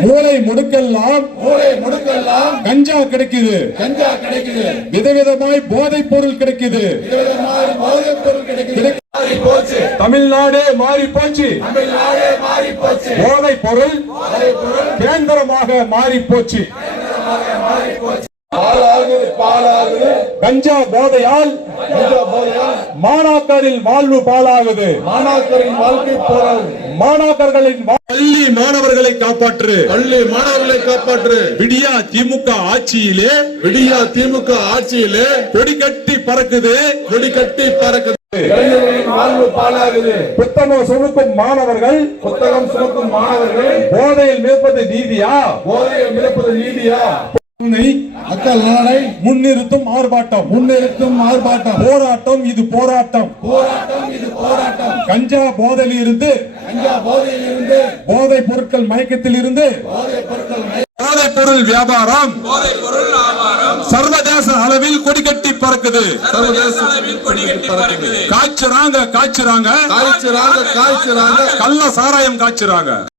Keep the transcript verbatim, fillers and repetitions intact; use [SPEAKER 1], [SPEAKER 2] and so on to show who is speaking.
[SPEAKER 1] மூளை முடுக்கெல்லாம்
[SPEAKER 2] மூளை முடுக்கெல்லாம்
[SPEAKER 1] கஞ்சா கிடைக்குது,
[SPEAKER 2] கஞ்சா கிடைக்குது,
[SPEAKER 1] விதவிதமாய் போதைப் பொருள் கிடைக்குது,
[SPEAKER 2] விதவிதமாய் போதைப் பொருள் கிடைக்குது. மாறி போச்சு,
[SPEAKER 1] தமிழ்நாடே மாறி போச்சு,
[SPEAKER 2] தமிழ்நாடே மாறி போச்சு,
[SPEAKER 1] போதைப் பொருள் கேந்திரமாக மாறி போச்சு.
[SPEAKER 2] மாறி போச்சு. பாலாகுது பாலாகுது
[SPEAKER 1] கஞ்சா போதையால்
[SPEAKER 2] கஞ்சா போதையால்
[SPEAKER 1] மாணாக்கரின் வாழ்வு பாழாகுது,
[SPEAKER 2] மாணாக்கரின் வாழ்க்கை போராகுது.
[SPEAKER 1] மாணாக்கர்களின் பள்ளி மாணவர்களை காப்பாற்று,
[SPEAKER 2] பள்ளி மாணவர்களை காப்பாற்று.
[SPEAKER 1] விடியா திமுக ஆட்சியிலே
[SPEAKER 2] விடியா திமுக ஆட்சியிலே
[SPEAKER 1] கொடி கட்டி பறக்குது,
[SPEAKER 2] கொடி கட்டி பறக்குது. இளைஞர்களின் வாழ்வு பாழாகுது.
[SPEAKER 1] புத்தகம் சுமக்கும் மாணவர்கள்
[SPEAKER 2] புத்தகம் சுமக்கும் மாணவர்கள்
[SPEAKER 1] போதையில் மிதப்பது நீதியா,
[SPEAKER 2] போதையை மிதப்பது நீதியா? மக்கள் நலனை
[SPEAKER 1] முன்னிறுத்தும் ஆர்ப்பாட்டம்,
[SPEAKER 2] முன்னிறுத்தும் ஆர்ப்பாட்டம்,
[SPEAKER 1] போராட்டம். இது போராட்டம்,
[SPEAKER 2] போராட்டம் இது போராட்டம்.
[SPEAKER 1] கஞ்சா போதையில் இருந்து,
[SPEAKER 2] கஞ்சா போதையில் இருந்து,
[SPEAKER 1] போதைப் பொருட்கள் மயக்கத்தில் இருந்து,
[SPEAKER 2] போதைப் பொருட்கள்
[SPEAKER 1] போதைப் பொருள் வியாபாரம் சர்வதேச அளவில் கொடி கட்டி பறக்குது,
[SPEAKER 2] சர்வதேச அளவில் கொடி கட்டி பறக்குது.
[SPEAKER 1] காய்ச்சுறாங்க காய்ச்சுறாங்க
[SPEAKER 2] காய்ச்சுறாங்க காய்ச்சுறாங்க
[SPEAKER 1] கள்ள சாராயம் காய்ச்சுறாங்க.